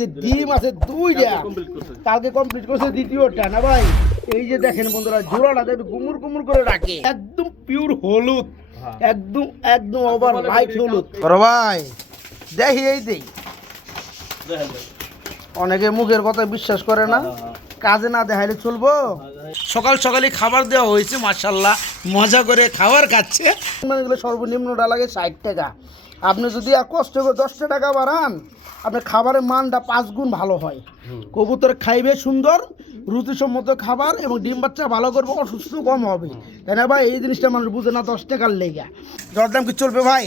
যে ডিম আছে দুইটা কালকে কমপ্লিট করছে দ্বিতীয়টা না ভাই। এই যে দেখেন বন্ধুরা জোড়াটা দেখবে গুমুর গুমুর করে রাখে একদম পিওর হলুদ একদম একদম ওভার লাইট হলুদ বড় ভাই দেখি এই দেই অনেকে মুখের কথা বিশ্বাস করে না কাজে না দেখাইলে চলবো। সকাল সকালে খাবার দেওয়া হয়েছে মাশাআল্লাহ মজা করে খাবার খাচ্ছে। মানে সর্বনিম্নটা লাগে 60 টাকা। আপনি যদি আর কষ্ট করে 10 টাকা বাড়ান আপনার খাবারের মানটা 5 গুণ ভালো হয়। কবুতর খাইবে সুন্দর রুচিসম্মত খাবার এবং ডিম বাচ্চা ভালো করবে অসুস্থ কম হবে তাই না ভাই। এই জিনিসটা মানুষ বুঝে না 10 টাকার লেগে। দরদাম কি চলবে ভাই?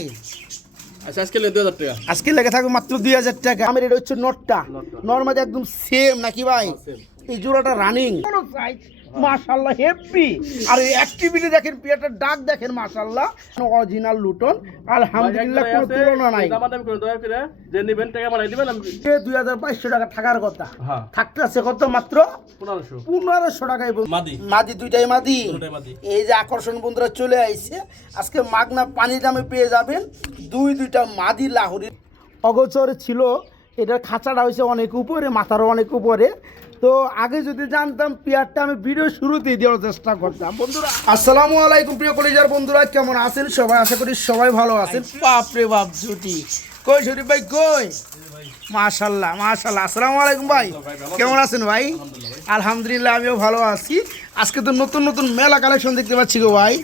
আচ্ছা আজকে 2000 টাকা আজকে লেগে থাকবে মাত্র 2000 টাকা। আমার এটা হচ্ছে নটটা নর্মালি একদম সেম নাকি ভাই? এই জোড়াটা রানিং মাশাআল্লাহ হেভি। আর এই অ্যাক্টিভিটি দেখেন পিয়াটার ডাক দেখেন মাশাআল্লাহ অরিজিনাল লুটন আলহামদুলিল্লাহ কোনো তুলনা নাই। দাম করে দয়া করে যে নেবেন টাকা বানাই দিবেন। আমি 2200 টাকা থাকার কথা থাকতে আছে কত মাত্র 1500 টাকায় মাদি দুইটাই মাদি। এই যে আকর্ষণ বন্ধুরা চলে আইছে আজকে মাগনা পানি দামে পেয়ে যাবেন দুইটা মাদি লাহোরি। অগোচরে ছিল এটার খাঁচাটা হয়েছে অনেক উপরে মাথারও অনেক উপরে। তো আগে যদি জানতাম পেয়ারটা আমি ভিডিও শুরুতেই দেওয়ার চেষ্টা করতাম। বন্ধুরা আসসালামু আলাইকুম প্রিয় কলেজার বন্ধুরা কেমন আছেন সবাই? আশা করি সবাই ভালো আছেন। বাপরে বাপ জুটি কই শরীফ ভাই কই? মাশাআল্লাহ মাশাআল্লাহ। আসসালামু আলাইকুম ভাই কেমন আছেন ভাই? আলহামদুলিল্লাহ আমিও ভালো আছি। আজকে তো নতুন নতুন মেলা কালেকশন দেখতে পাচ্ছি গো ভাই।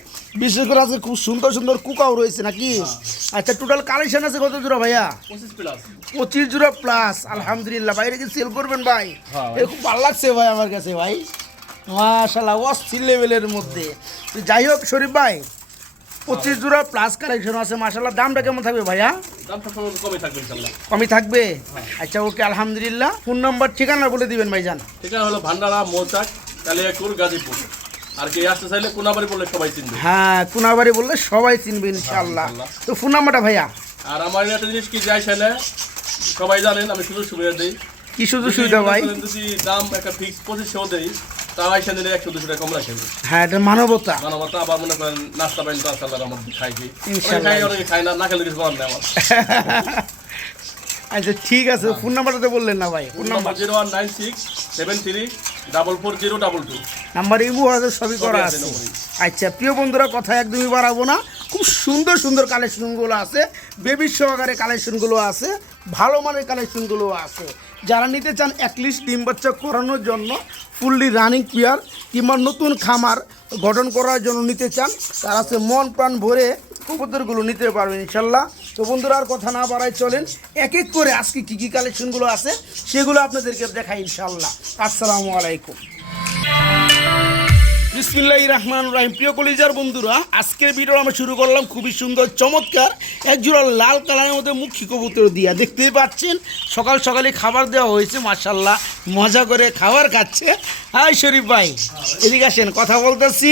বিশেষ করে আজকে খুব সুন্দর সুন্দর কুকাও রয়েছে নাকি? আচ্ছা টোটাল কালেকশন আছে কত জোড়া ভাইয়া? 25 জোড়া প্লাস। আলহামদুলিল্লাহ বাইরে কি সেল করবেন ভাই? খুব ভালো লাগছে ভাই আমার কাছে ভাই মাশাআল্লাহ অস্থির লেভেলের মধ্যে। যাই হোক শরীফ ভাই 25 জোড়া প্লাস কালেকশন আছে মাশাআল্লাহ। দামটা কেমন থাকবে ভাইয়া? দামটা কমই থাকবে ইনশাআল্লাহ। কমই থাকবে আচ্ছা ওকে আলহামদুলিল্লাহ। ফোন নাম্বার ঠিকানা বলে দিবেন ভাইজান। ঠিকানা হলো ভান্ডারা মৌচাক কালিয়াকুর গাজীপুর। আর কি আসতে চাইলে কোনাবাড়ি বললে সবাই চিনবে। হ্যাঁ কোনাবাড়ি বললে সবাই চিনবে ইনশাআল্লাহ। তো ফোন নাম্বারটা ভাইয়া? আর আমার একটা জিনিস কি যাই চাইলে সবাই জানেন আমি সুযোগ সুবিধা দিই। কি সুযোগ সুবিধা ভাই? যদি দাম একটা ফিক্স 2500 দেই তাও আইসা নিলে 100-200 টাকা কম রাখেন। হ্যাঁ এটা মানবতা। মানবতা আবার মনে করেন নাস্তা পাইন তো আসাল্লাহ আমার খাই কি ইনশাআল্লাহ খাই না খেলে কিছু করার নেই আমার। আচ্ছা ঠিক আছে ফোন নাম্বারটা তো বললেন না ভাই? ফোন নাম্বার 019673440022 নাম্বার ইমো আছে সবই করা আছে। আচ্ছা প্রিয় বন্ধুরা কথা একদমই বাড়াবো না। খুব সুন্দর সুন্দর কালেকশনগুলো আছে বেবি সহকারে কালেকশনগুলো আছে ভালো মানের কালেকশনগুলো আছে। যারা নিতে চান অ্যাটলিস্ট ডিম বাচ্চা করানোর জন্য ফুললি রানিং পেয়ার কিংবা নতুন খামার গঠন করার জন্য নিতে চান তারা আছে মন প্রাণ ভরে কবুতরগুলো নিতে পারবেন ইনশাল্লাহ। তো বন্ধুরা আর কথা না বাড়াই চলেন এক এক করে আজকে কী কী কালেকশনগুলো আছে সেগুলো আপনাদেরকে দেখাই ইনশাল্লাহ। আসসালামু আলাইকুম বিসমিল্লাহির রহমানির রহিম। প্রিয় কলিজার বন্ধুরা আজকের ভিডিও আমরা শুরু করলাম খুবই সুন্দর চমৎকার একজোড়া লাল কালারের মধ্যে মুখী কবুতর দিয়া। দেখতেই পাচ্ছেন সকাল সকালে খাবার দেওয়া হয়েছে মাশাআল্লাহ মজা করে খাবার খাচ্ছে। হাই শরীফ ভাই এদিকে আসেন কথা বলতেছি।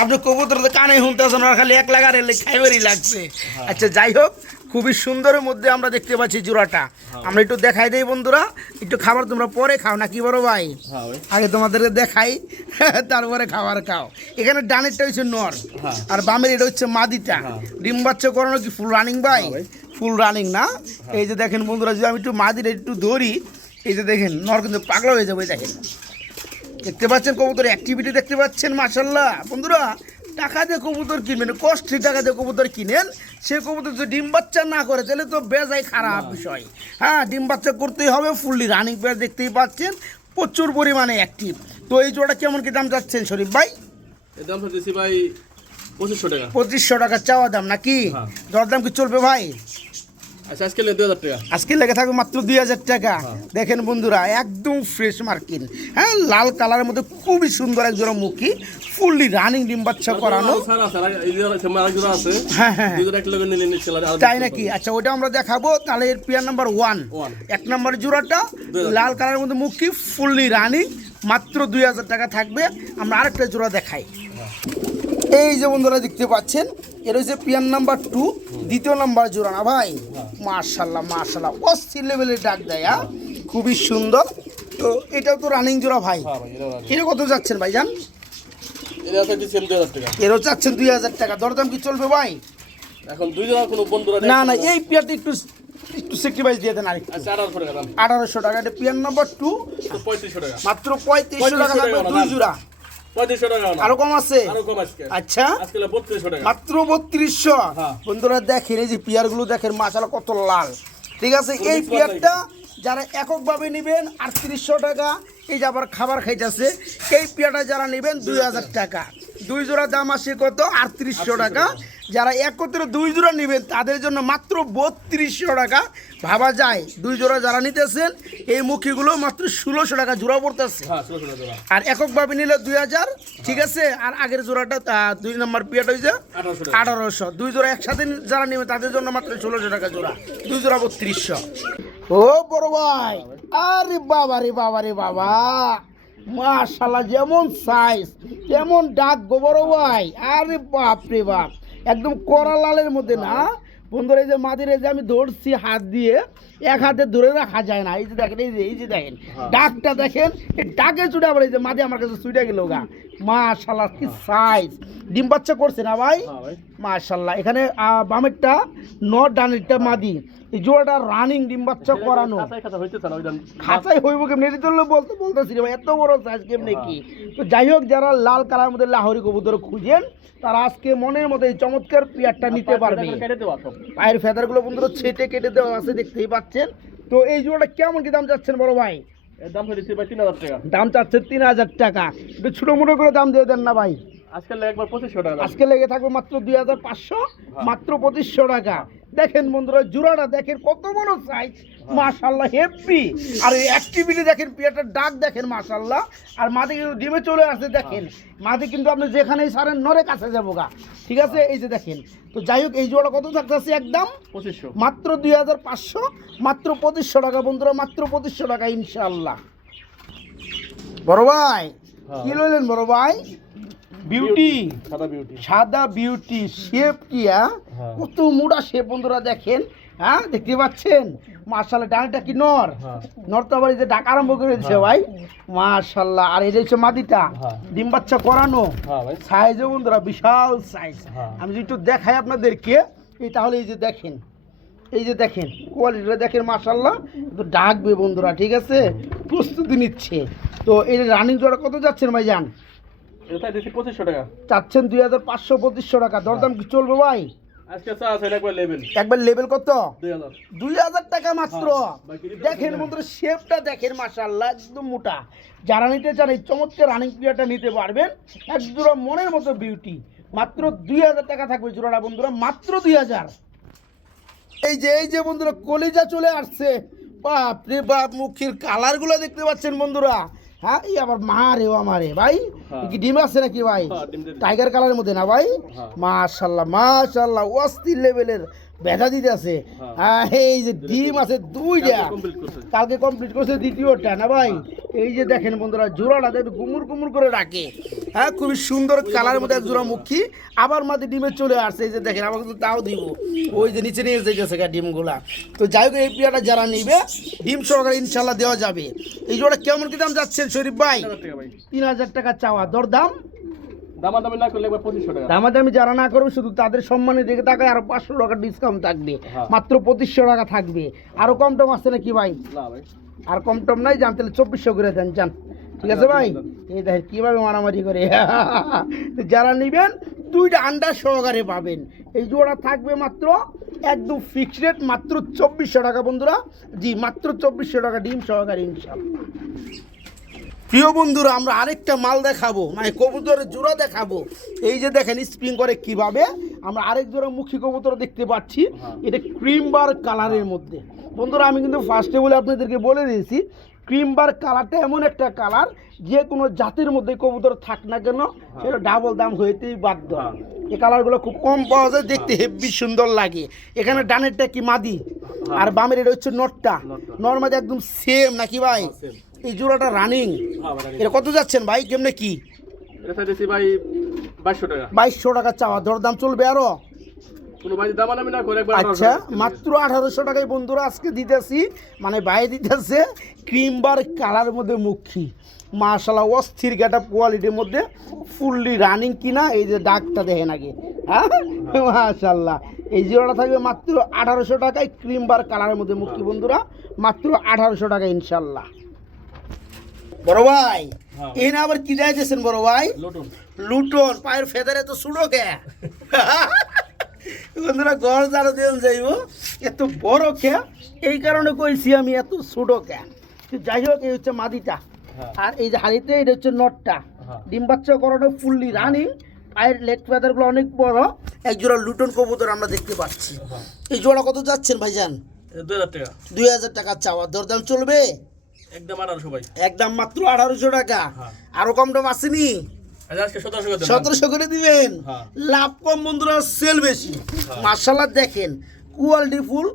আপনি কবুতর কানে শুনতেছেন আর খালি এক লাগার এলে খাইবারই লাগছে। আচ্ছা যাই হোক খুবই সুন্দরের মধ্যে আমরা দেখতে পাচ্ছি জোড়াটা। আমরা একটু দেখাই দেই বন্ধুরা একটু খাবার তোমরা পরে খাও না কি বড় ভাই? আগে তোমাদেরকে দেখাই তারপরে খাবার খাও। এখানে ডানেরটা হচ্ছে নর আর বামের এটা হচ্ছে মাদিটা। ডিম বাচ্চা করানো কি ফুল রানিং ভাই? ফুল রানিং না? এই যে দেখেন বন্ধুরা যদি আমি একটু মাদিটা একটু ধরি এই যে দেখেন নর কিন্তু পাগলা হয়ে যাবে। দেখেন দেখতে পাচ্ছেন কবুতর অ্যাক্টিভিটি দেখতে পাচ্ছেন মাশাআল্লাহ। বন্ধুরা টাকা দিয়ে কবুতর কিনবেন কস্টলি টাকা দিয়ে কবুতর কিনেন সে কবুতর যদি ডিম বাচ্চা না করে তাহলে তো বেজায় খারাপ বিষয়। হ্যাঁ ডিম বাচ্চা করতেই হবে ফুললি রানিং পেয়ার দেখতেই পাচ্ছেন প্রচুর পরিমাণে অ্যাক্টিভ। তো এই জোড়া কেমন কি দাম যাচ্ছেন শরীফ ভাই? এর দাম দিছি ভাই 2500 টাকা। 2500 টাকা চাওয়া দাম নাকি? দরদাম কি চলবে ভাই? আচ্ছা আজকে 2000 টাকা। আজকে লেগে থাকবে মাত্র 2000 টাকা। দেখেন বন্ধুরা একদম ফ্রেশ মার্কিন হ্যাঁ লাল কালারের মধ্যে খুবই সুন্দর এক জোড়া মুখী ফুললি রানিং ডিম বাচ্চা করানো। তাই নাকি? আচ্ছা ওটা আমরা দেখাবো তাহলে এর পেয়ার নাম্বার 1 এক নাম্বার জোড়াটা লাল কালারের মধ্যে মুখী ফুললি রানিং মাত্র 2000 টাকা থাকবে। আমরা আরেকটা জোড়া দেখাই। এই যে বন্ধুরা দেখতে পাচ্ছেন এটা হচ্ছে পেয়ার নাম্বার 2 দ্বিতীয় নাম্বার জোড়া না ভাই? মাশাআল্লাহ মাশাআল্লাহ অস্থির লেভেলের ডাক দেয় খুবই সুন্দর। তো এটাও তো রানিং জোড়া ভাই। এটা কত যাচ্ছেন ভাইজান? এরও চাচ্ছেন 2000 টাকা। দরদাম কি চলবে ভাই? এখন দুই জোড়া কোনো বন্ধুরা না না এই পেয়ারটা একটু একটু সেক্রিফাইস দিয়ে দেন আরেকটু। আচ্ছা 1800 টাকা দাম 1800 টাকা। এটা পিয়ার নাম্বার 2 তো 3500 টাকা মাত্র 3500 টাকা লাগবে 2 জোড়া। 3500 টাকা না আরো কম আছে? আরো কম আজকে আচ্ছা আজকে 3200 টাকা মাত্র 3200। হ্যাঁ। বন্ধুরা দেখেন এই যে পিয়ারগুলো দেখেন মাশাআল্লাহ কত লাল। ঠিক আছে, এই পিয়ারটা যারা এককভাবে নেবেন 3800 টাকা। এই যে আবার খাবার খাইতেছে, এই পিয়ারটা যারা নেবেন 2000 টাকা। 2 জোড়া দাম আসে কত? 3800 টাকা। যারা একত্রে 2 জোড়া নেবেন তাদের জন্য মাত্র 3200 টাকা। ভাবা যায় 2 জোড়া যারা নিতেছেন এই মুখীগুলো মাত্র 1600 টাকা জোড়া পড়তেছে। হ্যাঁ 1600 টাকা জোড়া আর এককভাবে নিলে 2000। ঠিক আছে, আর আগের জোড়াটা 2 নম্বর পিয়ারটা হয়েছে 1800 টাকা 1800। 2 জোড়া একসাথে যারা নেবে তাদের জন্য মাত্র 1600 টাকা জোড়া। 2 জোড়া 3200। ও বড় ভাই, আরে বাবা রে বাবা রে বাবা, মাশাআল্লাহ যেমন সাইজ তেমন ডাক গো বড় ভাই। আরে বাপ রে বাপ, একদম কড়া লালের মধ্যে না বন্ধুরা। এই যে মাদিরে যে আমি ধরছি হাত দিয়ে, এক হাতে ধরে রাখা যায় না। এই যে দেখেন, এই যে দেখেন ডাকটা দেখেন, এই ডাকে চুড়ে আবার এই যে মাদি আমার কাছে চুড়ে গেল গা। মাশাআল্লাহ কি সাইজ। ডিম বাচ্চা করছে না ভাই? হ্যাঁ ভাই মাশাআল্লাহ। এখানে বামেরটা নর, ডানেরটা মাদি। এই জোড়াটা রানিং ডিম বাচ্চা করানো। খাঁচা হইতেছে না ওই দাম খাঁচাই হইব কেমনি? এটি তো বলতেছি রে ভাই, এত বড় সাইজ কেমনে কি? তো যাই হোক, যারা লাল কালার মধ্যে লাহোরি কবুতর খুঁজেন তারা আজকে মনের মতো এই চমৎকার পিয়ারটা নিতে পারবে। কেটে দেওয়া সব পায়ের ফেদারগুলো বন্ধুরা ছেটে কেটে দেওয়া আছে, দেখতেই পাচ্ছেন। তো এই জোড়াটা কেমন কি দাম চাচ্ছেন বড় ভাই? এর দাম হচ্ছে ভাই 3000 টাকা। দাম চাচ্ছেন 3000 টাকা। একটু ছোটো মোটো করে দাম দিয়ে দেন না ভাই। আজকে একবার 2500 টাকা দাম। আজকে লেগে থাকবে মাত্র 2500, মাত্র 2500 টাকা। দেখেন বন্ধুরা জোড়াটা দেখেন কত বড় সাইজ, মাশাআল্লাহ হেভি। আর এই অ্যাক্টিভিটি দেখেন, পিয়ারটার ডাক দেখেন মাশাআল্লাহ। আর মাদি কিন্তু ডিমে চলে আসে দেখেন, মাদি কিন্তু আপনি যেখানেই সারেন নরে কাছে যাবো গা। ঠিক আছে, এই যে দেখেন। তো যাই হোক, এই জোড়া কত থাকতেছে? একদম 2500 মাত্র 2500, মাত্র 2500 টাকা বন্ধুরা, মাত্র 2500 টাকা ইনশাআল্লাহ। বড় ভাই কি লইলেন বড় ভাই? বিউটি, সাদা বিউটি সাদা বিউটি। শেপ কি? হ্যাঁ। কত মোটা শেপ বন্ধুরা দেখেন। হ্যাঁ দেখতে পাচ্ছেন মাশাআল্লাহ। ডানটা কি নর? হ্যাঁ। নর তো আবার এই যে ডাক আরম্ভ করে দিচ্ছে ভাই, মাশাআল্লাহ। আর এই যে হচ্ছে মাদিটা, হ্যাঁ। ডিম বাচ্চা করানো। হ্যাঁ ভাই সাইজও বন্ধুরা বিশাল সাইজ। হ্যাঁ। আমি যদি একটু দেখাই আপনাদেরকে, এই তাহলে এই যে দেখেন, এই যে দেখেন কোয়ালিটিটা দেখেন মাশাআল্লাহ। তো ডাকবে বন্ধুরা, ঠিক আছে, প্রস্তুতি নিচ্ছে। তো এই রানিং জোড়া কত যাচ্ছেন ভাই জান? এটা দিছি 2500 টাকা। চাচ্ছেন 2500, 2500 টাকা। দরদাম কি চলবে ভাই? আজকে চা আছে একবার লেভেল একবার লেভেল কত? 2000 2000 টাকা মাত্র। বাকি দেখেন বন্ধুরা শেপটা দেখেন মাশাআল্লাহ, একদম মোটা। যারা নিতে চান এই চমৎকার রানিং পিয়ারটা নিতে পারবেন। এক জোড়া মনের মতো বিউটি, মাত্র 2000 টাকা থাকবে জোড়াটা বন্ধুরা, মাত্র 2000। এই যে বন্ধুরা কলিজা চলে আসছে, বাপ রে বাপ, মুখের কালারগুলো দেখতে পাচ্ছেন বন্ধুরা। হ্যাঁ, এই আবার মারে ও আমারে ভাই, হ্যাঁ। কি ডিম আছে নাকি ভাই? হ্যাঁ, ডিম দিয়ে দিছে। টাইগার কালারের মধ্যে না ভাই? হ্যাঁ। মাশাআল্লাহ মাশাআল্লাহ, অস্থির লেভেলের ব্যথা দিতে আছে। হ্যাঁ। হ্যাঁ, এই যে ডিম আছে 2টা, কমপ্লিট করছে কালকে কমপ্লিট করছে 2টা না ভাই? এই যে দেখেন বন্ধুরা জোড়াটা দেখবে গুমুর গুমুর করে রাখে। হ্যাঁ, খুবই সুন্দর কালারের মধ্যে এক জোড়া মুখী। আবার মাঝে ডিমে চলে আসছে, এই যে দেখেন, আমাকে তো তাও দিব, ওই যে নিচে নিয়ে যেতেছে ডিমগুলা। তো যাই হোক, এই পিয়াটা যারা নিবে ডিম সহকারে ইনশাল্লাহ দেওয়া যাবে। এই জোড়া কেমন কি দাম যাচ্ছেন শরীফ ভাই? 3000 টাকা ভাই। 3000 টাকা চাওয়া, দরদাম দামাদামি না করলে একবার 2500 টাকা। দামাদামি যারা না করবে শুধু তাদের সম্মানের দিকে তাকায় আরো 500 টাকা ডিসকাউন্ট থাকবে, হ্যাঁ। মাত্র 2500 টাকা থাকবে। আরো কম টম আছে নাকি ভাই? না ভাই আর কম টম নাই, জানতে 2400 করে দেন যান। ঠিক আছে ভাই, এই দেখেন কিভাবে মারামারি করে। তো যারা নেবেন 2টা আন্ডা সহকারে পাবেন। এই জোড়া থাকবে মাত্র একদম ফিক্সড রেট, মাত্র 2400 টাকা বন্ধুরা। জি, মাত্র 2400 টাকা ডিম সহকারে ইনশাআল্লাহ। প্রিয় বন্ধুরা, আমরা আরেকটা মাল দেখাবো, মানে কবুতরের জোড়া দেখাবো। এই যে দেখেন স্প্রিং করে কিভাবে। আমরা আরেক জোড়া মুখী কবুতর দেখতে পাচ্ছি, এটা ক্রিম বার কালারের মধ্যে। বন্ধুরা, আমি কিন্তু ফার্স্টে বলে আপনাদেরকে বলে দিয়েছি, ক্রিম বার কালারটা এমন একটা কালার, যে কোনো জাতির মধ্যে কবুতর থাক না কেন সেটা ডাবল দাম হইতেই বাধ্য। এই কালারগুলো খুব কম পাওয়া যায়, দেখতে হেভি সুন্দর লাগে। এখানে ডানেরটা কি মাদি, আর বামের এটা হচ্ছে নটটা। নর্মালি একদম সেম নাকি ভাই? এই জোড়াটা রানিং। এটা কত যাচ্ছেন ভাই, কেমনে কি? এটা দিছি ভাই 2200 টাকা। 2200 টাকা চাওয়া, দরদাম চলবে আরো? কোনো ভাই দামাদামি না করে একবার আচ্ছা, মাত্র 1800 টাকায় বন্ধুরা আজকে দিতেছি, মানে বাইরে দিতেছে ক্রিম বার কালার মধ্যে মুখী। মাশাআল্লাহ অস্থির গেটআপ কোয়ালিটির মধ্যে ফুললি রানিং কিনা, এই যে ডাকটা দেখেন আগে, হ্যাঁ মাশাআল্লাহ। এই জোড়াটা থাকবে মাত্র 1800 টাকায়, ক্রিম বার কালারের মধ্যে মুক্তি বন্ধুরা, মাত্র 1800 টাকা ইনশাল্লাহ। বড় ভাই হ্যাঁ। এই না আবার কি যাইতেছেন বড় ভাই? লটন লুটন পায়ের ফেদারে তো সুড়ো কে বন্ধুরা, ঘর জানো দেন যাইব এত বড় কে, এই কারণে কইছি আমি এত সুড়ো কে। তো যাই হোক, এই হচ্ছে মাদিটা, হ্যাঁ। আর এই যে হাড়িতে এটা হচ্ছে নটটা। হ্যাঁ। ডিম বাচ্চা করানো ফুললি রানিং, পায়ের লেগ ফেদারগুলো অনেক বড়, এক জোড়া লুটন কবুতর আমরা দেখতে পাচ্ছি। হ্যাঁ। এই জোড়া কত যাচ্ছেন ভাইজান? 2000 টাকা 2000 টাকা চাওয়া, দরদাম চলবে? একদম 1800 ভাই। একদম মাত্র 1800 টাকা। হ্যাঁ। আরো কম দাম আসেনি? আজকে 1700 করে দেন। 1700 করে দিবেন। হ্যাঁ। লাভ কম বন্ধুরা, সেল বেশি। মাশাআল্লাহ দেখেন কোয়ালিটি ফুল,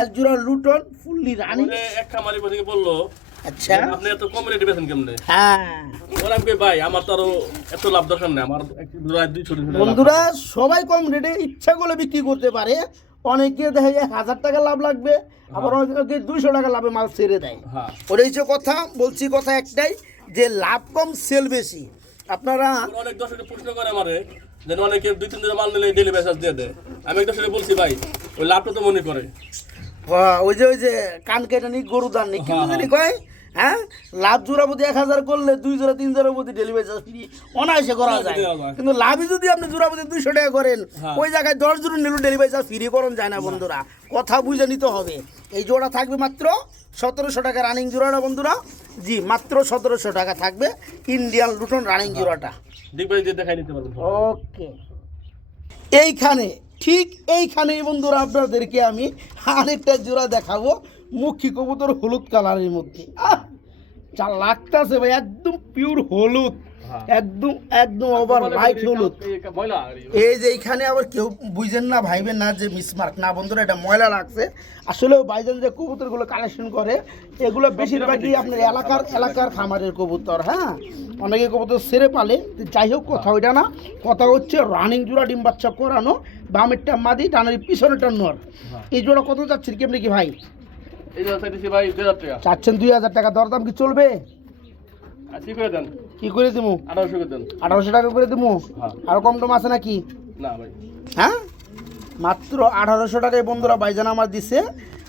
এক জোড়া লুটন ফুললি রানিং। মানে এক খামারি থেকে বললো, আচ্ছা আপনি এত কম রেটে বেচেন কেমনে? হ্যাঁ ওরা আমি কই, ভাই আমার তো আরো এত লাভ দরকার নেই, আমার একটু 200 টাকা বন্ধুরা, সবাই কম রেটে ইচ্ছা করলে বিক্রি করতে পারে। অনেকে দেখে 1000 টাকা লাভ লাগবে, আবার অনেকে 200 টাকা লাভে মাল ছেড়ে দেয়। হ্যাঁ। ওটাই যে কথা বলছি, কথা একটাই যে লাভ কম সেল বেশি। আপনারা অনেক দর্শক প্রশ্ন করে আমারে, যেন অনেকে 2-3 দিনের মাল নিলে ডেলি মেসেজ দিয়ে দেয়। আমি এক দর্শকে বলছি, ভাই ওই লাভটা তো মনে করে। ওই যে কান কেটে নি গরু দান নি, কিন্তু জানি কয় হ্যাঁ লাভ জোড়া প্রতি 1000 করলে 2 জোড়া 3 জোড়া প্রতি ডেলিভারি চার্জ ফ্রি অনায়াসে করা যায়। কিন্তু লাভই যদি আপনি জোড়া প্রতি 200 টাকা করেন, ওই জায়গায় 10 জোড়া নিলেও ডেলিভারি চার্জ ফ্রি করুন যায় না বন্ধুরা, কথা বুঝে নিতে হবে। এই জোড়া থাকবে মাত্র 1700 টাকা রানিং জোড়াটা বন্ধুরা, জি মাত্র 1700 টাকা থাকবে ইন্ডিয়ান লুটন রানিং জোড়াটা। দেখবেন যে দেখাই নিতে পারবেন। ওকে, এইখানে ঠিক এইখানেই বন্ধুরা আপনাদেরকে আমি আরেকটা জোড়া দেখাবো, মুখী কবুতর হলুদ কালারের মধ্যে। যা লাগতেছে ভাই, একদম পিওর হলুদ, একদম একদম ওভার লাইট হলুদ। এই যে এইখানে আবার কেউ বুঝেন না, ভাইবেন না যে মিসমার্ক না বন্ধুরা, এটা ময়লা লাগছে। আসলে ভাইজান যে কবুতরগুলো কালেকশন করে, এগুলো বেশিরভাগই আপনার এলাকার খামারের কবুতর। হ্যাঁ, অনেকে কবুতর সেরে পালে। যাই হোক, কথা ওইটা না, কথা হচ্ছে রানিং জোড়া ডিম বাচ্চা করানো, বামেরটা মাদি, ডানের পিছনেরটা নর। এই জোড়া কত যাচ্ছেন কেমনি কি ভাই? এই যে চাইতেছি ভাই 2000 টাকা। চাচ্ছেন 2000 টাকা, দরদাম কি চলবে? কি করে দেন? কি করে দেবো? 1800 করে দেন। 1800 টাকা করে দেবো। হ্যাঁ। আরো কম টম আছে নাকি? না ভাই। হ্যাঁ, মাত্র 1800 টাকায় বন্ধুরা ভাইজান আমার দিছে।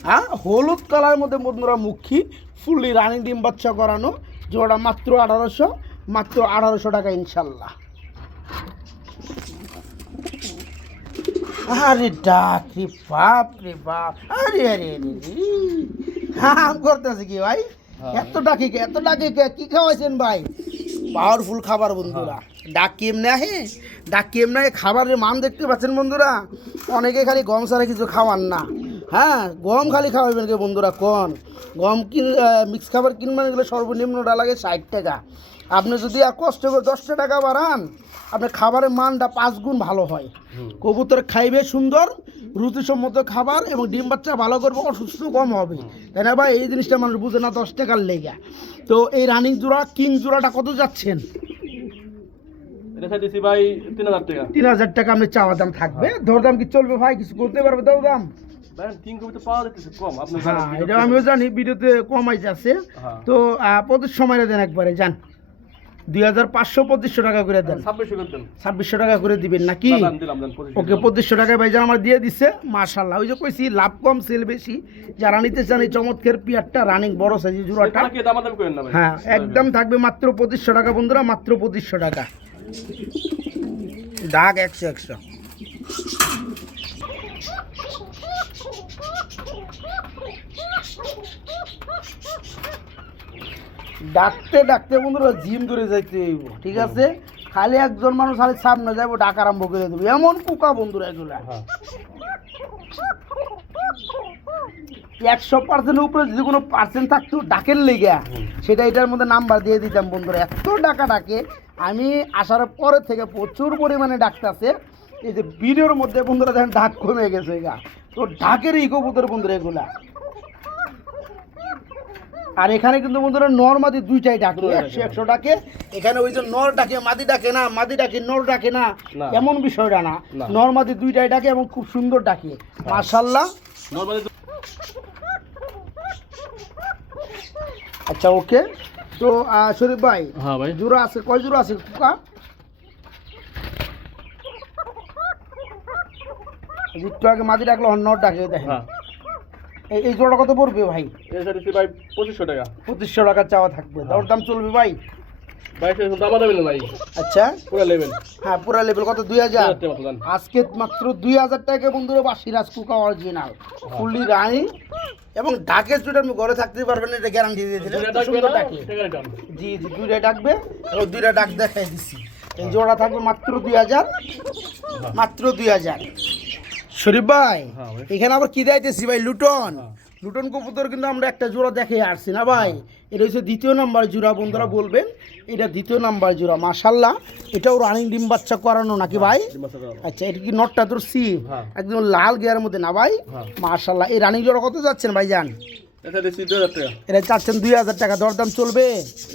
হ্যাঁ, হলুদ কালারের মধ্যে বন্ধুরা মুখী ফুললি রানিং ডিম বাচ্চা করানো জোড়া, মাত্র 1800, মাত্র 1800 টাকা ইনশাল্লাহ। আরে ডাক রে বাপ রে বাপ, আরে আরে আরে হাম করতেছে কি ভাই? এত ডাকি কে, এত ডাকি কে? কি খাওয়াইছেন ভাই? পাওয়ারফুল খাবার বন্ধুরা। ডাক কেমনে আহে, ডাক কেমনে আহে, খাবারের মান দেখতে পাচ্ছেন বন্ধুরা। অনেকে খালি গম ছাড়া কিছু খাওয়ান না। হ্যাঁ, গম খালি খাওয়াবেন কে বন্ধুরা? কোন গম মিক্স খাবার কিনবেন, গেলে সর্বনিম্নটা লাগে 60 টাকা। আপনি যদি আর কষ্ট করে 10 টাকা বাড়ান, আপনার খাবারের মানটা 5 গুণ ভালো হয়। কবুতর খাইবে সুন্দর রুচিসম্মত খাবার, এবং ডিম বাচ্চা ভালো করবে, অসুস্থ কম হবে, তাই না ভাই? এই জিনিসটা মানুষ বুঝে না 10 টাকার লেগা। তো এই রানিং জোড়া কিং জোড়াটা কত যাচ্ছেন? এটা চাইতেছি ভাই 3000 টাকা। 3000 টাকা আমি চাওয়া দাম থাকবে, দরদাম কি চলবে ভাই? কিছু করতে পারবে দরদাম? ভাই 3 কপি তো পাওয়া যাচ্ছে কম, আপনি হ্যাঁ, এটা আমিও জানি, ভিডিওতে কমাই যাচ্ছে। তো প্রতি সময় দেন একবারে যান, 2500 2500 টাকা করে দেন। 2600 করে দেন। 2600 টাকা করে দিবেন নাকি? দিলাম দেন 2500। ওকে, 2500 টাকায় ভাইজান আমার দিয়ে দিচ্ছে। মাশাআল্লাহ, ওই যে কইছি লাভ কম সেল বেশি। যারা নিতে চান এই চমৎকার পিয়ারটা রানিং বড় সাইজের জোড়াটা, কি দামাদামি করেন না ভাই? হ্যাঁ একদম থাকবে মাত্র 2500 টাকা বন্ধুরা, মাত্র 2500 টাকা। দাগ 100 ডাকতে ডাকতে বন্ধুরা জিম ধরে যাইতে হইব, ঠিক আছে? খালি একজন মানুষ খালি সামনে যাবো, ডাক আরম্ভ করে দেবো, এমন কুকা বন্ধুরা এগুলা। 100% উপরে যদি কোনো পার্সেন্ট থাকতো ডাকের লেগে, সেটা এটার মধ্যে নাম্বার দিয়ে দিতাম বন্ধুরা। এত ডাকা ডাকে, আমি আসার পরে থেকে প্রচুর পরিমাণে ডাকতেছে। এই যে ভিডিওর মধ্যে বন্ধুরা দেখেন ডাক কমে গেছে গা, তো ডাকের কবুতর বন্ধুরা এগুলা। আর এখানে কিন্তু বন্ধুরা নর মাদি দুইটাই ডাকে, 100 ডাকে। এখানে ওই যে নর ডাকে মাদি ডাকে না, মাদি ডাকে নর ডাকে না, এমন বিষয়টা না। নর মাদি দুইটাই ডাকে এবং খুব সুন্দর ডাকে, মাশাআল্লাহ। নরমালি আচ্ছা ওকে, তো শরীফ ভাই, হ্যাঁ ভাই, জোড়া আছে, কয় জোড়া আছে কুকা? একটু আগে মাঝে ডাকলো অন্য ডাকে দেখেন। হ্যাঁ এই জোড়া কত পড়বে ভাই? এই সাইডে ভাই 2500 টাকা। 2500 টাকা চাওয়া থাকবে, দরদাম চলবে ভাই? ভাই সেরকম দাম দেবেন ভাই, আচ্ছা পুরো লেভেল। হ্যাঁ পুরা লেভেল কত? 2000। মতো দাম। আজকে মাত্র 2000 টাকা বন্ধুরা বাসিরাজ কুকা অরিজিনাল ফুললি রানি এবং ঢাকে চুটে আপনি ঘরে থাকতে পারবেন, এটা গ্যারান্টি দিয়ে দিলেন। দুইটা ডাকবে সুন্দর না, ডাকে। সেখানে ডান। জি জি, দুইটা ডাকবে এবং দুইটা ডাক দেখাই দিচ্ছি। এই জোড়া থাকবে মাত্র 2000, মাত্র 2000। শরীফ ভাই, হ্যাঁ ভাই। এখানে আবার কি দিতেছি ভাই? লুটন। হ্যাঁ। লুটন কবুতর কিন্তু আমরা একটা জোড়া দেখে আসছি না ভাই, এটা হচ্ছে দ্বিতীয় নাম্বার জোড়া। বন্ধুরা বলবেন এটা দ্বিতীয় নাম্বার জোড়া, মাশাল্লাহ। এটাও রানিং ডিম বাচ্চা করানো নাকি ভাই? আচ্ছা, এটা কি নটটা তোর সি হ্যাঁ। একদম লাল গিয়ার মধ্যে না ভাই? হ্যাঁ। মাশাল্লাহ। এই রানিং জোড়া কত যাচ্ছেন ভাই জান? এটা দিচ্ছি 2000 টাকা। এটা চাচ্ছেন 2000 টাকা, দরদাম চলবে?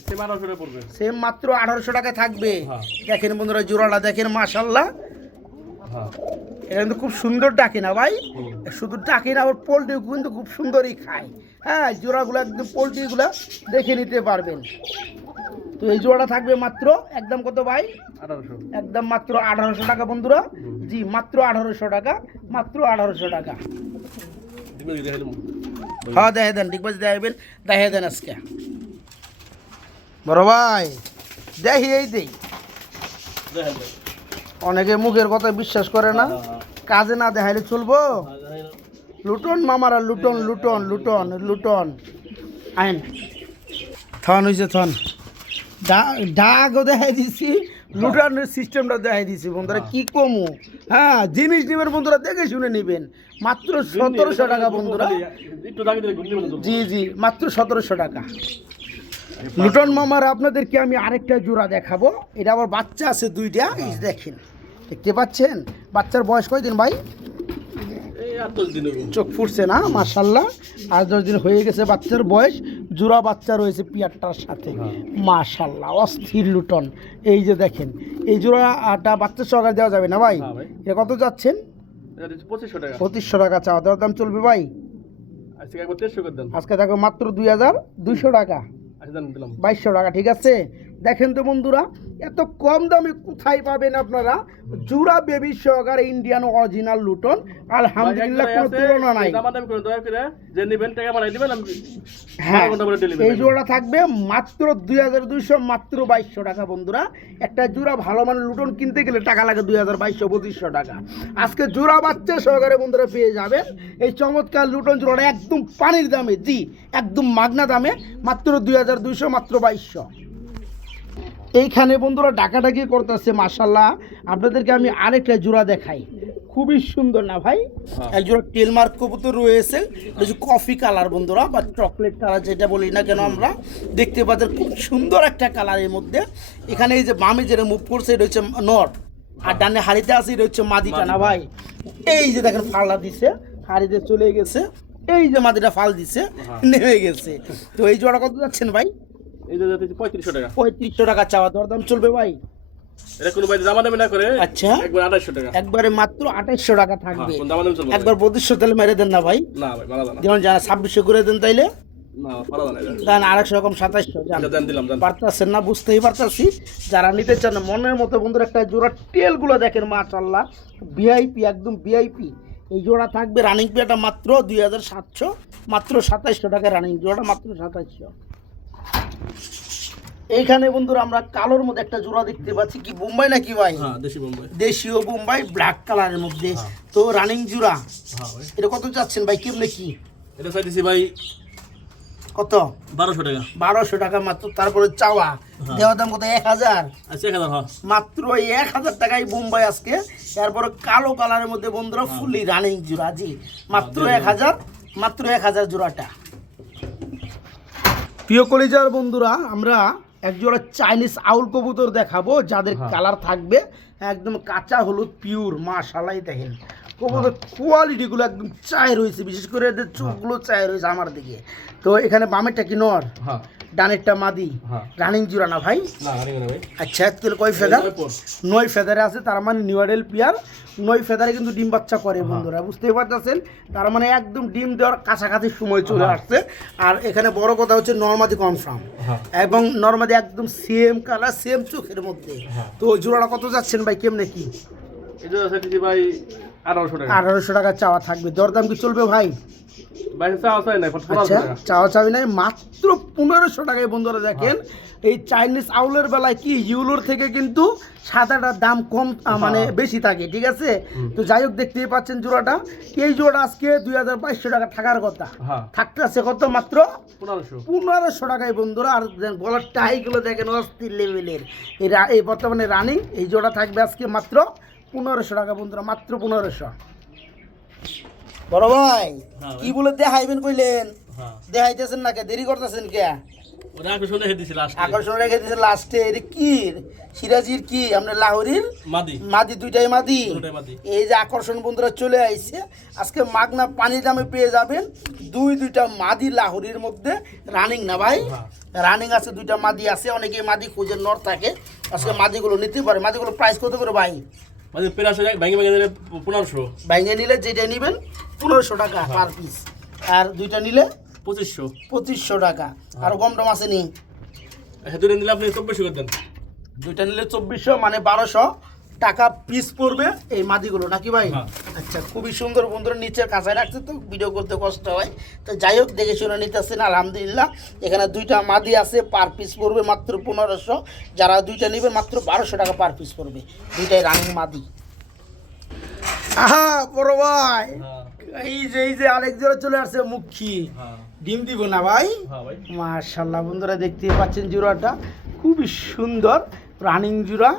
সে 1200 পড়বে। সেম মাত্র 1800 টাকা থাকবে। হ্যাঁ। দেখেন বন্ধুরা জোড়াটা দেখেন, মাশাল্লাহ। হ্যাঁ এটা কিন্তু খুব সুন্দর ডাকে না ভাই? শুধু ডাকে না, আবার পোলট্রি কিন্তু খুব সুন্দরই খায়। হ্যাঁ, জোড়াগুলো একদম পোলট্রিগুলো দেখে নিতে পারবেন। তো এই জোড়াটা থাকবে মাত্র একদম কত ভাই? 1800। একদম মাত্র 1800 টাকা বন্ধুরা। জি মাত্র 1800 টাকা, মাত্র 1800 টাকা। দিবেন কি দেখাইলাম? হ্যাঁ দেখে দেন, ঠিক আছে দেখাবেন, দেখে দেন আজকে বড় ভাই। দেখি এই দেই, দেখেন ভাই। অনেকে মুখের কথা বিশ্বাস করে না, কাজে না দেখাইলে চলবো? লুটন মামারা, লুটন লুটন লুটন লুটন আইন থন হয়েছে থন। ডাকও দেখাই দিছি, লুটানোর সিস্টেমটা দেখাই দিছি বন্ধুরা। কি কমু? হ্যাঁ, জিনিস নেবেন বন্ধুরা, দেখে শুনে নেবেন। মাত্র 1700 টাকা বন্ধুরা। একটু দাগে দিলে গুন্ডি বন্ধু। জি জি, মাত্র 1700 টাকা। লুটন মামার আপনাদেরকে আমি আরেকটা জোড়া দেখাবো। এটা আবার বাচ্চা আছে দুইটা, এই দেখেন, দেখতে পাচ্ছেন? বাচ্চার বয়স কয়দিন ভাই? এই 8 দিন হইব। চোখ ফুটছে না? মাশাল্লাহ, 8-10 দিন হয়ে গেছে বাচ্চার বয়স। জোড়া বাচ্চা রয়েছে পিয়ারটার সাথে, মাশাল্লাহ, অস্থির লুটন। এই যে দেখেন, এই জোড়াটা বাচ্চা সহকারে দেওয়া যাবে না ভাই? হ্যাঁ ভাই। এটা কত যাচ্ছেন? এটা দিচ্ছি 2500 টাকা। 2500 টাকা চাওয়া, দরদাম চলবে ভাই? আজকে একবার 1300 করে দেন। আজকে থাকবে মাত্র 2200 টাকা, আজকে দেন দিলাম। 2200 টাকা, ঠিক আছে? দেখেন তো বন্ধুরা, এত কম দামে কোথায় পাবেন আপনারা জুরা বেবি সহকারে ইন্ডিয়ান অরিজিনাল লুটন। আলহামদুলিল্লাহ, কোনো তুলনা নাই। দামাদামি করে দয়া করে যে নেবেন টাকা বানাই দিবেন, আমি হ্যাঁ, 12 ঘন্টা পরে ডেলিভারি। এই জোড়া থাকবে মাত্র 2200, মাত্র 2200 টাকা বন্ধুরা। একটা জোড়া ভালো মানের লুটন কিনতে গেলে টাকা লাগে 2200-2200 টাকা। আজকে জোড়া বাচ্চা সহকারে বন্ধুরা পেয়ে যাবেন এই চমৎকার লুটন জোড়াটা একদম পানির দামে, জি একদম মাগনা দামে, মাত্র 2200, মাত্র 2200। এইখানে বন্ধুরা ডাকাডাকি করতেছে, মাশাল্লাহ। আপনাদেরকে আমি আরেকটা জোড়া দেখাই, খুবই সুন্দর না ভাই? এক জোড়া টেলমার্ক কবুতর রয়েছে, এটা হচ্ছে কফি কালার বন্ধুরা, বা চকলেট কালার যেটা বলি না কেন আমরা। দেখতে পাচ্ছেন খুব সুন্দর একটা কালারের মধ্যে। এখানে এই যে বামে যেটা মুভ করছে এটা হচ্ছে নট, আর ডানে হাড়িতে আছে এটা হচ্ছে মাদিটা না ভাই? এই যে দেখেন ফাল্লা দিছে, হাড়িতে চলে গেছে, এই যে মাদিটা ফাল দিছে, নেমে গেছে। তো এই জোড়া কত যাচ্ছেন ভাই? এই যে দিচ্ছি 3500 টাকা। 3500 টাকা চাওয়া, দরদাম চলবে ভাই? এটা কোনো ভাই দামাদামি না করে আচ্ছা, একবার 2800 টাকা। একবারে মাত্র 2800 টাকা থাকবে। কোন দামাদামি চলবে? একবার 3200 তেল মেরে দেন না ভাই? না ভাই, মারা জানা। যেমন জানা 2600 করে দেন, তাইলে না, মারা জানা। দেন 800 রকম 2700 জান। আচ্ছা দেন, দিলাম দেন। পারতাছেন না? বুঝতেই পারতাছি। যারা নিতে চান মনের মতো বন্ধুরা, একটা জোড়া টেলগুলো দেখেন, মাশাআল্লাহ, ভিআইপি, একদম ভিআইপি। এই জোড়া থাকবে রানিং পেটা মাত্র 2700, মাত্র 2700 টাকা রানিং জোড়াটা, মাত্র 2700। এইখানে বন্ধুরা আমরা কালোর মধ্যে একটা জোড়া দেখতে পাচ্ছি, কি বোম্বাই নাকি ভাই? হ্যাঁ, দেশি বোম্বাই। দেশীয় বোম্বাই, ব্ল্যাক কালারের মধ্যে। তো রানিং জোড়া, হ্যাঁ ভাই। এটা কত যাচ্ছেন ভাই? কেমনে কি এটা চাইতেছি ভাই কত? 1200 টাকা। 1200 টাকা মাত্র। তারপরে চাওয়া দেওয়ার দাম কত? 1000। আচ্ছা 1000। হ্যাঁ মাত্র 1000 টাকায় বোম্বাই আজকে। এরপরে কালো কালারের মধ্যে বন্ধুরা ফুলি রানিং জোড়া, জি মাত্র 1000, মাত্র 1000 জোড়াটা। প্রিয় কলিজার বন্ধুরা, আমরা এক জোড়া চাইনিজ আউল কবুতর দেখাবো, যাদের কালার থাকবে একদম কাঁচা হলুদ পিওর, মাশাআল্লাহ। দেখেন কবুতর কোয়ালিটিগুলো একদম চায় রয়েছে, বিশেষ করে এদের চোখগুলো চায় রয়েছে আমার দিকে। তো এখানে বামেরটা কি নর, হ্যাঁ ডানেরটা মাদি, হ্যাঁ। রানিং জোড়া না ভাই? না আরে না ভাই, আচ্ছা তাহলে কয় ফেদার? 9 ফেদারে আছে, তার মানে নিউডেল পিয়ার 9 ফেদারে কিন্তু ডিম বাচ্চা করে বন্ধুরা, বুঝতেই পারতেছেন। তার মানে একদম ডিম দেওয়ার কাছাকাছি সময় চলে আসছে। আর এখানে বড় কথা হচ্ছে নরমাদি কনফার্ম, এবং নরমাদি একদম সেম কালার সেম চোখের মধ্যে। তো ওই জোড়াটা কত যাচ্ছেন ভাই, কেমনে কি? এটা আছে ভাই 1800 টাকা। 1800 টাকা চাওয়া থাকবে, দরদাম কি চলবে ভাই? ভাই চাওয়া চাই না, আচ্ছা চাওয়া চাবি নাই, মাত্র 1500 টাকায় বন্ধুরা। দেখেন এই চাইনিজ আউলের বেলায় কি ইউলোর থেকে কিন্তু সাদাটার দাম কম মানে বেশি থাকে, ঠিক আছে। তো যাই হোক দেখতেই পাচ্ছেন জোড়াটা, এই জোড়াটা আজকে 2200 টাকা থাকার কথা, থাকতে আছে কত মাত্র 1500 টাকায় বন্ধুরা। আর গলার টাইগুলো দেখেন অস্থির লেভেলের, এই বর্তমানে রানিং এই জোড়া থাকবে আজকে মাত্র 1500 টাকা বন্ধুরা, মাত্র 1500। বড় ভাই কি বলে দেখাইবেন কইলেন, দেখাইতেছেন না কে, দেরি করতেছেন কে? আকর্ষণ রেখে দিছি লাস্টে, আকর্ষণ রেখে দিয়েছে লাস্টে। এটা কি সিরাজির কি আমরা লাহোরির মাদি, দুইটাই মাদি। এই যে আকর্ষণ বন্ধুরা চলে আইছে, আজকে মাগনা পানি দামে পেয়ে যাবেন দুইটা মাদি লাহোরির মধ্যে রানিং না ভাই? রানিং আছে, দুইটা মাদি আছে। অনেকে মাদি খুঁজে নর থাকে, আজকে মাদিগুলো নিতে পারে। মাদিগুলো প্রাইস কত করে ভাই? ভাইঙে নিলে যেটা নিবেন 1500 টাকা পার পিস, আর দুইটা নিলে 2500 টাকা। আর কম টম আছে নি? দুইটা নিলে আপনি 2400 করে দেন। দুইটা নিলে 2400 মানে 1200 টাকা পিস পড়বে এই মাদিগুলো, নাকি ভাই? আচ্ছা খুবই সুন্দর বন্ধুরা, নিচের কাছায় রাখছে তো ভিডিও করতে কষ্ট হয়। তো যাই হোক দেখে শুনে নিতেছেন আলহামদুলিল্লাহ। এখানে দুইটা মাদি আছে, পার পিস পড়বে মাত্র 1500। যারা দুইটা নেবেন মাত্র 1200 টাকা পার পিস পড়বে, দুইটাই রানিং মাদি। আহা বড় ভাই, এই যে আরেক জোড়া চলে আসছে মুখী, ডিম দিব না ভাই? মাশাআল্লাহ বন্ধুরা দেখতেই পাচ্ছেন জোড়াটা খুবই সুন্দর রানিং জোড়া।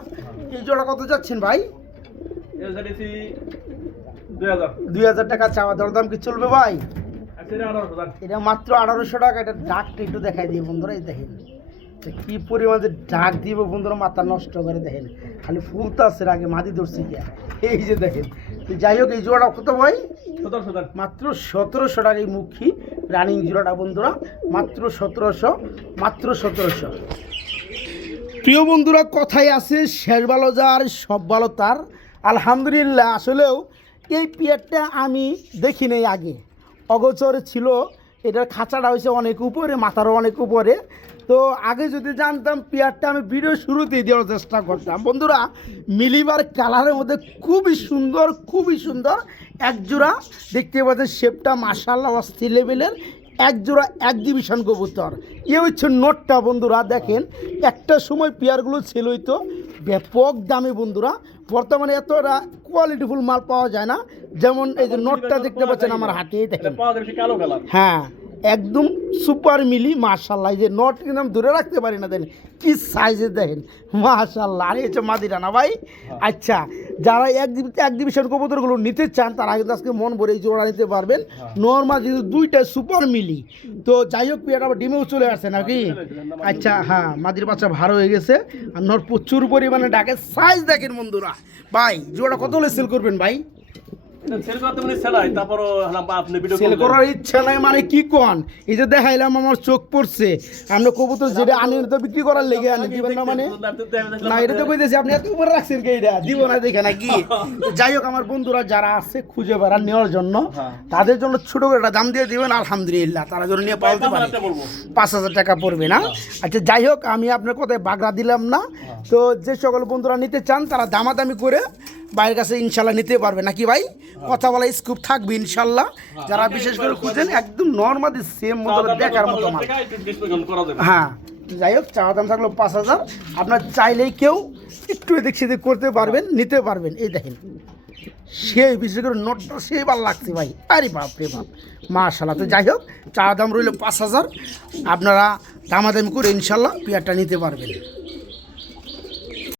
এই জোড়া কত যাচ্ছেন ভাই? 2000 টাকা চাওয়া, দরদাম কি চলবে ভাই? এটা মাত্র 1800 টাকা। এটা ডাকটা একটু দেখাই দিয়ে বন্ধুরা, এই দেখেন কি পরিমাণে ডাক দিব বন্ধুরা, মাথা নষ্ট করে। দেখেন খালি ফুলতে আসছে আগে মাদি ধরছি কে, এই যে দেখেন। যাই হোক এই জোড়াটা কত ভাই? মাত্র 1700 টাকা এই মুখী রানিং জোড়াটা বন্ধুরা, মাত্র 1700। প্রিয় বন্ধুরা কথাই আছে শেষ ভালো যার সব ভালো তার। আলহামদুলিল্লাহ আসলেও এই পিয়ারটা আমি দেখি নাই আগে, অগোচরে ছিল। এটার খাঁচাটা হয়েছে অনেক উপরে, মাথারও অনেক উপরে। তো আগে যদি জানতাম পিয়ারটা আমি ভিডিও শুরুতেই দেওয়ার চেষ্টা করতাম বন্ধুরা। মিলিবার কালারের মধ্যে খুবই সুন্দর এক জোড়া দেখতে পাচ্ছেন, শেপটা মাশাআল্লাহ অস্থির লেভেলের। এক জোড়া এক্সিবিশন কবুতর, এ হচ্ছে নোটটা বন্ধুরা। দেখেন একটা সময় পেয়ারগুলো ছিল তো ব্যাপক দামে বন্ধুরা, বর্তমানে এতটা কোয়ালিটিফুল মাল পাওয়া যায় না। যেমন এই যে নোটটা দেখতে পাচ্ছেন আমার হাতে, দেখেন হ্যাঁ একদম সুপার মিলি মাশাআল্লাহ। এই যে নট কিন্তু আমি ধরে রাখতে পারি না, দেখেন কি সাইজের, দেখেন মাশাআল্লাহ। আর এই হচ্ছে মাদিরা না ভাই? আচ্ছা যারা এক্সিবিশন কবুতরগুলো নিতে চান তারা কিন্তু আজকে মন ভরে এই জোড়া নিতে পারবেন। নর্মাল কিন্তু দুইটা সুপার মিলি। তো যাই হোক পিয়াটা আবার ডিমেও চলে আসছে নাকি? আচ্ছা হ্যাঁ মাদির বাচ্চা ভালো হয়ে গেছে, আর নর প্রচুর পরিমাণে ডাকে। সাইজ দেখেন বন্ধুরা ভাই, জোড়া কত হলে সেল করবেন ভাই? সেল করার ইচ্ছা নাই মানে কি কোন? এই যে দেখাইলাম আমার চোখ পড়ছে, আমরা কবুতর যেটা আনি তো বিক্রি করার লেগে আনি, দিবেন না মানে? না এটা তো কইতেছি আপনি এত উপরে রাখছেন কে, এটা দিব না দেখে নাকি? যাই হোক আমার বন্ধুরা যারা আছে খুঁজে বেড়ান নেওয়ার জন্য, তাদের জন্য ছোট করে একটা দাম দিয়ে দিবেন আলহামদুলিল্লাহ, তারা জন্য নিয়ে পালতে পারে। 5000 টাকা পড়বে না? আচ্ছা যাই হোক আমি আপনার কথায় বাগড়া দিলাম না। তো যে সকল বন্ধুরা নিতে চান তারা দামাদামি করে ভাইয়ের কাছে ইনশাল্লাহ নিতে পারবে, নাকি ভাই? কথা বলা স্কুপ থাকবে ইনশাল্লাহ। যারা বিশেষ করে খুঁজেন একদম নর্মালি সেম মতো দেখার মতো মাল। হ্যাঁ যাই হোক চাওয়া দাম থাকলো 5000, আপনার চাইলেই কেউ একটু এদিক সেদিক করতে পারবেন, নিতে পারবেন। এই দেখেন সেই বিশেষ করে নোটটা সেই ভালো লাগছে ভাই, আরে বাপ রে বাপ মাশাআল্লাহ। তো যাই হোক চাওয়া দাম রইল 5000, আপনারা দামাদামি করে ইনশাল্লাহ পেয়ারটা নিতে পারবেন।